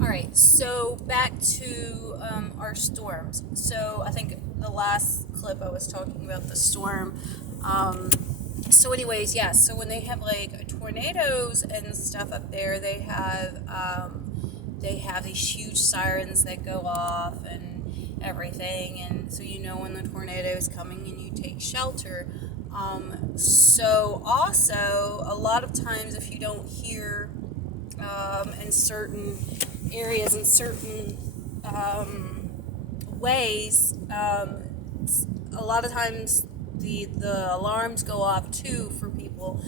All right, so back to our storms. So I think the last clip I was talking about the storm. So, anyways, yeah. So when they have like tornadoes and stuff up there, they have these huge sirens that go off and everything, and so you know when the tornado is coming and you take shelter. So also a lot of times if you don't hear in certain areas in certain ways. A lot of times the alarms go off too for people,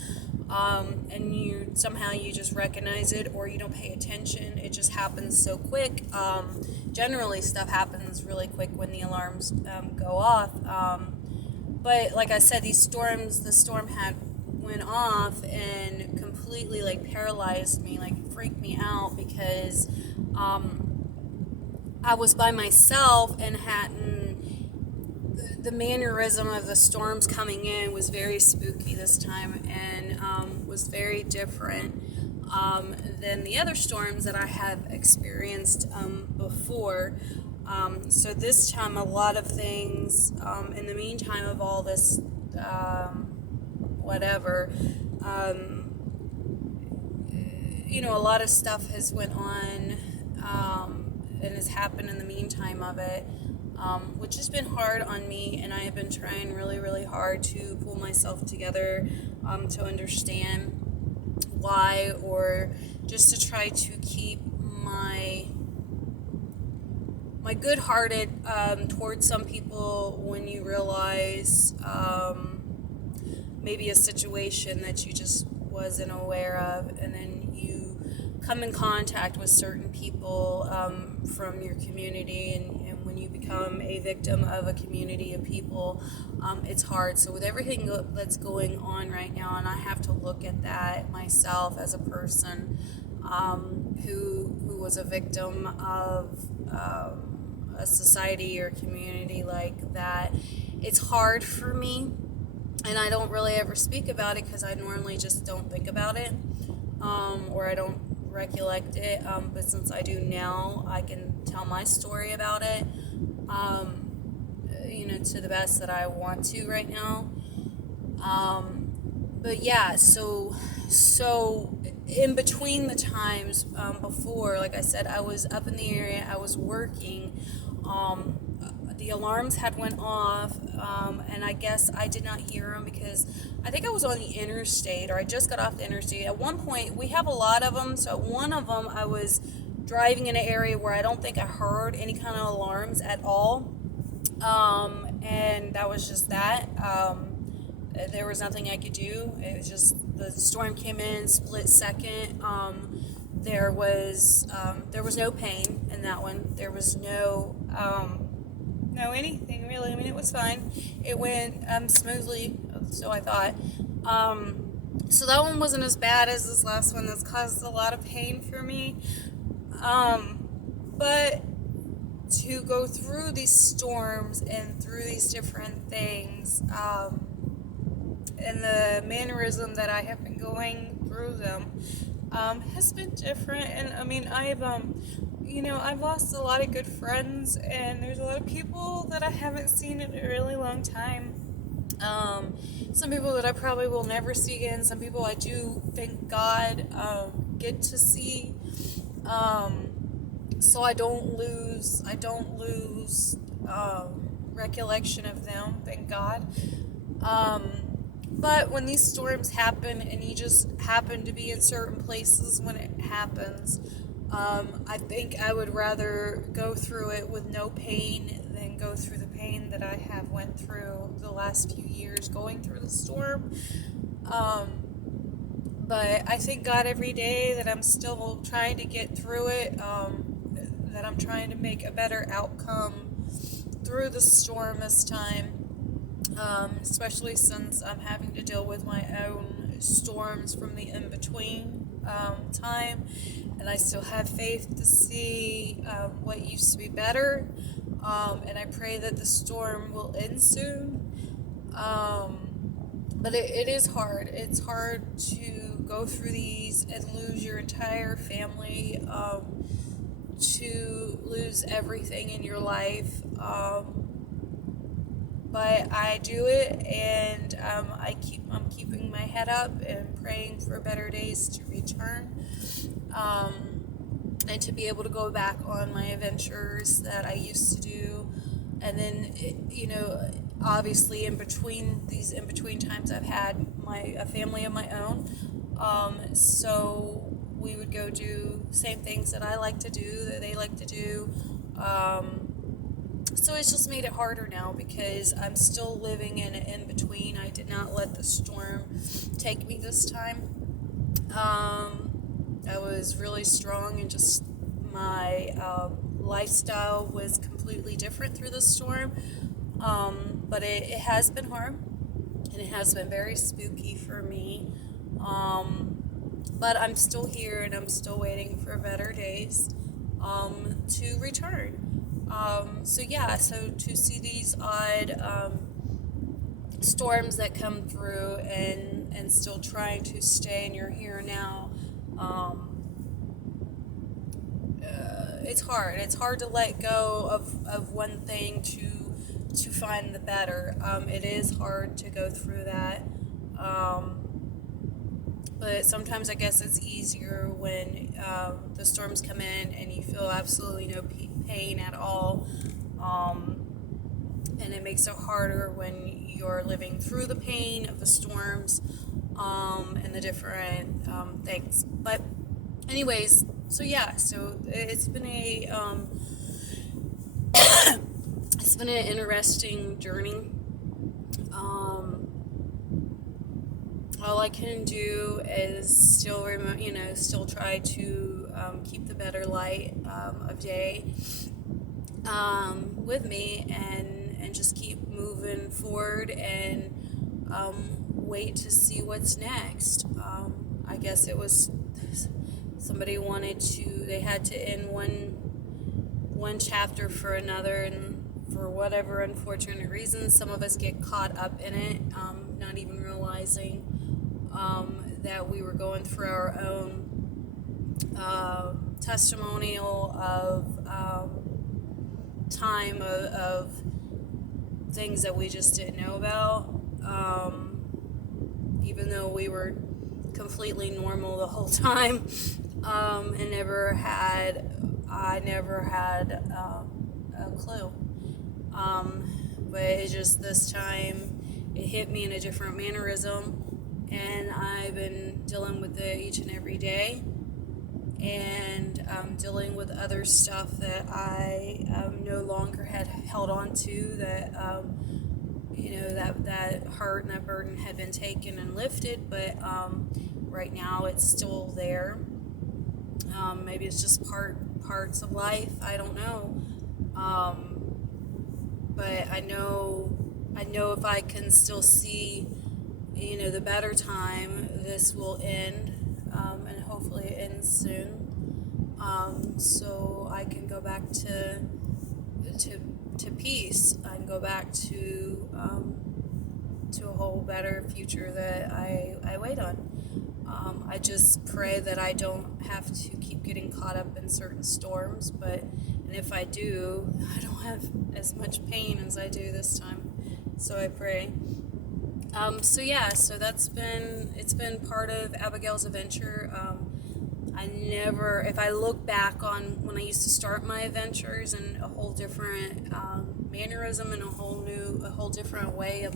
and you just recognize it or you don't pay attention. It just happens so quick. Generally, stuff happens really quick when the alarms go off. But like I said, the storm had went off and completely like paralyzed me, like freaked me out because I was by myself and the mannerism of the storms coming in was very spooky this time and was very different than the other storms that I have experienced before. So this time, a lot of things, in the meantime of all this, whatever, a lot of stuff has went on, and has happened in the meantime of it, which has been hard on me, and I have been trying really, really hard to pull myself together, to understand why, or just to try to keep my good-hearted towards some people when you realize maybe a situation that you just wasn't aware of, and then you come in contact with certain people from your community, and when you become a victim of a community of people, it's hard. So with everything that's going on right now, and I have to look at that myself as a person who was a victim of a society or community like that, it's hard for me, and I don't really ever speak about it because I normally just don't think about it, or I don't recollect it, but since I do now, I can tell my story about it, to the best that I want to right now. But yeah, so in between the times before, like I said, I was up in the area, I was working, the alarms had went off, and I guess I did not hear them because I think I was on the interstate, or I just got off the interstate. At one point, we have a lot of them, so at one of them I was driving in an area where I don't think I heard any kind of alarms at all, and that was just that. There was nothing I could do. It was just the storm came in split second. There was no pain in that one. There was no anything really. I mean, it was fine. It went smoothly, so I thought. So that one wasn't as bad as this last one. That's caused a lot of pain for me. But to go through these storms and through these different things, and the mannerism that I have been going through them has been different. And I mean, I've lost a lot of good friends, and there's a lot of people that I haven't seen in a really long time. Some people that I probably will never see again. Some people I do, thank God, get to see. So I don't lose recollection of them, thank God. But when these storms happen and you just happen to be in certain places when it happens, I think I would rather go through it with no pain than go through the pain that I have went through the last few years going through the storm. But I thank God every day that I'm still trying to get through it, that I'm trying to make a better outcome through the storm this time. Especially since I'm having to deal with my own storms from the in-between time, and I still have faith to see what used to be better, and I pray that the storm will end soon, but it is hard. It's hard to go through these and lose your entire family, lose everything in your life. But I do it, and I'm keeping my head up and praying for better days to return, and to be able to go back on my adventures that I used to do. And then, obviously in between times, I've had a family of my own, so we would go do same things that I like to do, that they like to do. So it's just made it harder now because I'm still living in an in-between. I did not let the storm take me this time. I was really strong, and just my lifestyle was completely different through the storm. But it has been hard, and it has been very spooky for me. But I'm still here, and I'm still waiting for better days to return. So to see these odd storms that come through, and still trying to stay in your here and now, it's hard. It's hard to let go of one thing to find the better. It is hard to go through that. But sometimes I guess it's easier when the storms come in and you feel absolutely no pain at all. And it makes it harder when you're living through the pain of the storms, and the different things. But anyways, so it's been it's been an interesting journey. All I can do is still try to keep the better light of day with me, and just keep moving forward, and wait to see what's next. I guess it was somebody they had to end one chapter for another, and for whatever unfortunate reasons, some of us get caught up in it, not even realizing that we were going through our own testimonial of time of things that we just didn't know about, even though we were completely normal the whole time, and I never had a clue. But it just, this time it hit me in a different mannerism, and I've been dealing with it each and every day, and dealing with other stuff that I no longer had held on to, that that hurt and that burden had been taken and lifted, but right now it's still there. Maybe it's just parts of life, I don't know. But I know if I can still see, the better time, this will end, and hopefully it ends soon. So I can go back to peace. I can go back to a whole better future that I wait on. I just pray that I don't have to keep getting caught up in certain storms, and if I do, I don't have as much pain as I do this time. So I pray. So it's been part of Abigail's adventure. If I look back on when I used to start my adventures, in a whole different mannerism, and a whole different way of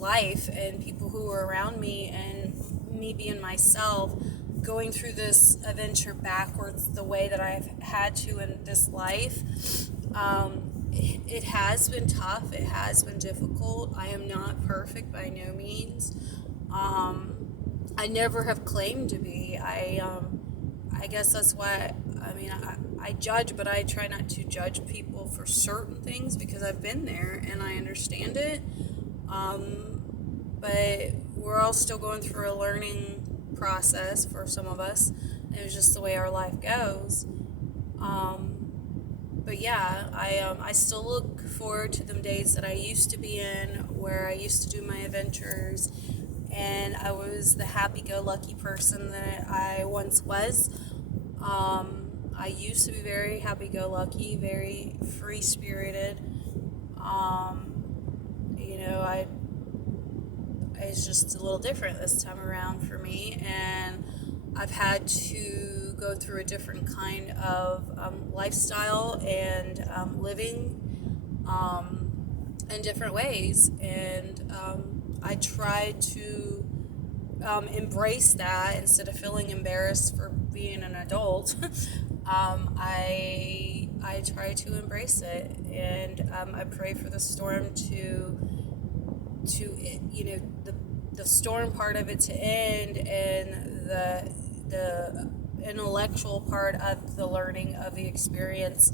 life, and people who were around me, and me being myself, going through this adventure backwards the way that I've had to in this life, it has been tough. It has been difficult. I am not perfect by no means. I never have claimed to be. I guess that's why, I judge, but I try not to judge people for certain things, because I've been there and I understand it. But we're all still going through a learning process for some of us. It's just the way our life goes. I still look forward to them days that I used to be in, where I used to do my adventures, and I was the happy-go-lucky person that I once was. I used to be very happy-go-lucky, very free-spirited. You know, it's just a little different this time around for me, and I've had to go through a different kind of lifestyle and living in different ways, and I try to embrace that instead of feeling embarrassed for being an adult. I try to embrace it, and I pray for the storm to you know, the storm part of it to end, and the intellectual part of the learning of the experience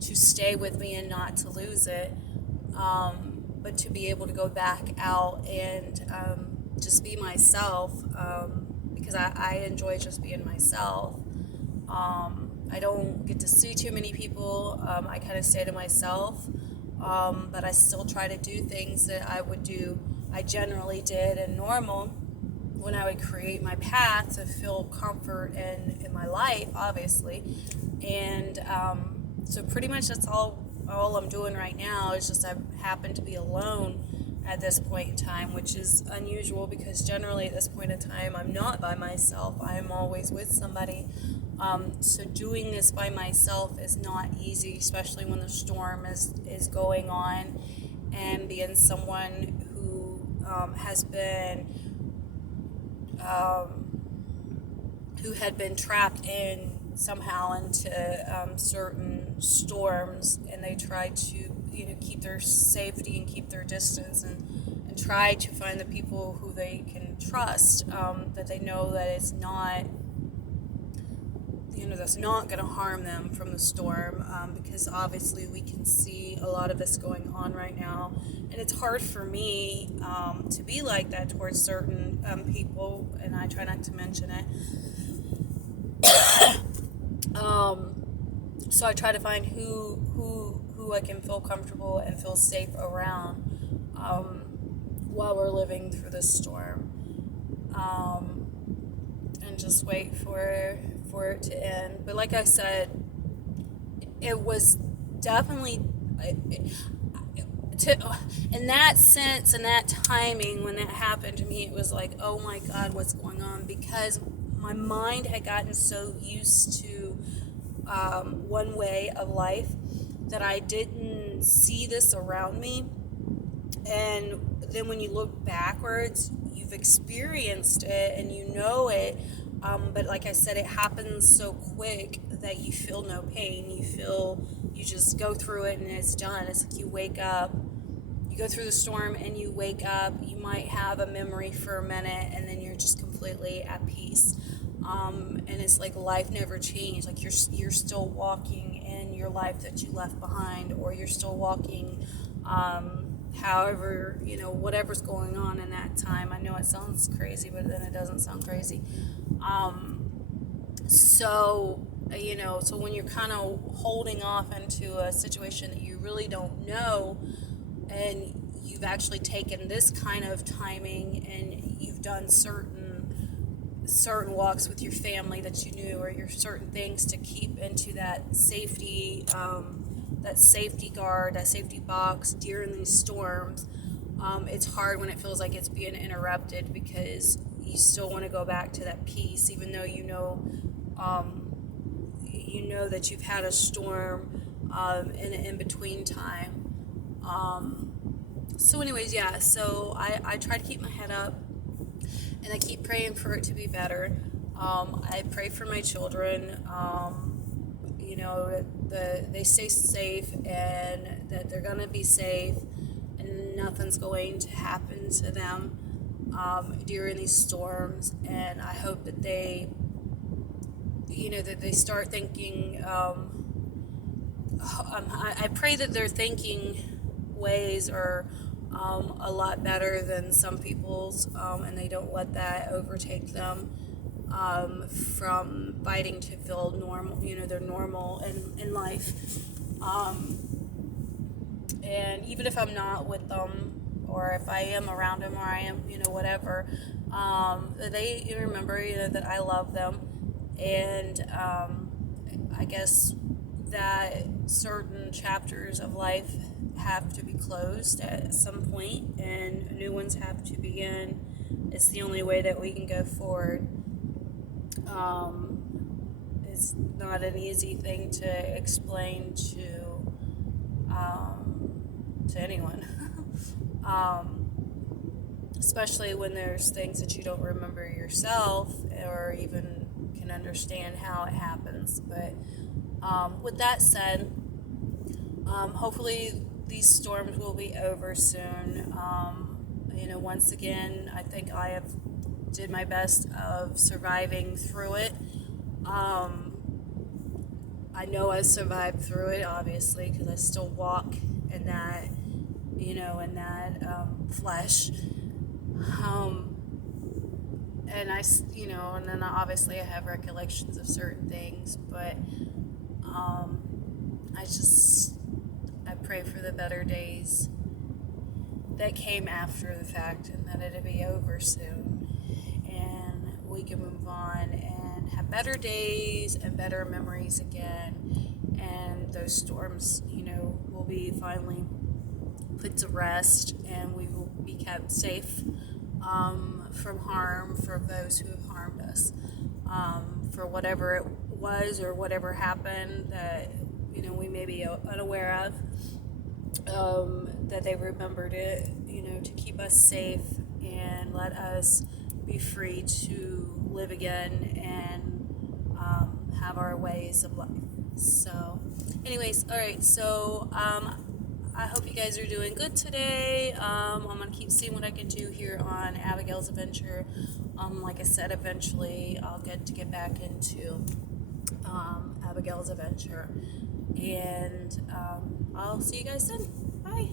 to stay with me and not to lose it, but to be able to go back out and just be myself, because I enjoy just being myself. I don't get to see too many people. I kind of stay to myself, but I still try to do things that I generally did and normal when I would create my path to feel comfort in my life, obviously. And so pretty much that's all I'm doing right now. Is just I happen to be alone at this point in time, which is unusual because generally at this point in time I'm not by myself. I'm always with somebody. So doing this by myself is not easy, especially when the storm is going on, and being someone who has been who had been trapped in somehow into certain storms, and they try to keep their safety and keep their distance, and try to find the people who they can trust, that they know that it's not that's not going to harm them from the storm, because obviously we can see a lot of this going on right now, and it's hard for me to be like that towards certain people, and I try not to mention it. So I try to find who I can feel comfortable and feel safe around while we're living through this storm, and just wait for it to end. But like I said, it was definitely in that sense, in that timing, when that happened to me, it was like, oh my God, what's going on? Because my mind had gotten so used to one way of life that I didn't see this around me. And then when you look backwards, you've experienced it and you know it, but like I said, it happens so quick that you feel no pain. You just go through it and it's done. It's like you wake up, you go through the storm and you wake up. You might have a memory for a minute and then you're just completely at peace. And it's like life never changed. Like you're still walking in your life that you left behind, or you're still walking, however, whatever's going on in that time. I know it sounds crazy, but then it doesn't sound crazy. So when you're kind of holding off into a situation that you really don't know, and you've actually taken this kind of timing and you've done certain walks with your family that you knew, or your certain things to keep into that safety guard, that safety box during these storms, it's hard when it feels like it's being interrupted, because you still want to go back to that peace, even though you know that you've had a storm in an in-between time. So anyways, so I try to keep my head up, and I keep praying for it to be better. I pray for my children, that they stay safe, and that they're going to be safe, and nothing's going to happen to them during these storms. And I hope that they start thinking, I pray that their thinking ways are a lot better than some people's, and they don't let that overtake them from fighting to feel normal, they're normal in life. And even if I'm not with them, or if I am around them, or I am, whatever, they remember, that I love them, and I guess that certain chapters of life have to be closed at some point and new ones have to begin. It's the only way that we can go forward. It's not an easy thing to explain to anyone. Especially when there's things that you don't remember yourself or even can understand how it happens. But with that said, hopefully these storms will be over soon. Once again, I think I have did my best of surviving through it. I know I survived through it, obviously, because I still walk in that, flesh. And and then obviously I have recollections of certain things, but I pray for the better days that came after the fact and that it'll be over soon and we can move on and have better days and better memories again, and those storms, will be finally put to rest and we will be kept safe from harm for those who have harmed us, for whatever it was or whatever happened that we may be unaware of, that they remembered it, to keep us safe and let us be free to live again and have our ways of life. So anyways, all right, so I hope you guys are doing good today. I'm going to keep seeing what I can do here on Abigail's Adventure. Like I said, eventually I'll get back into Abigail's Adventure. And I'll see you guys soon. Bye.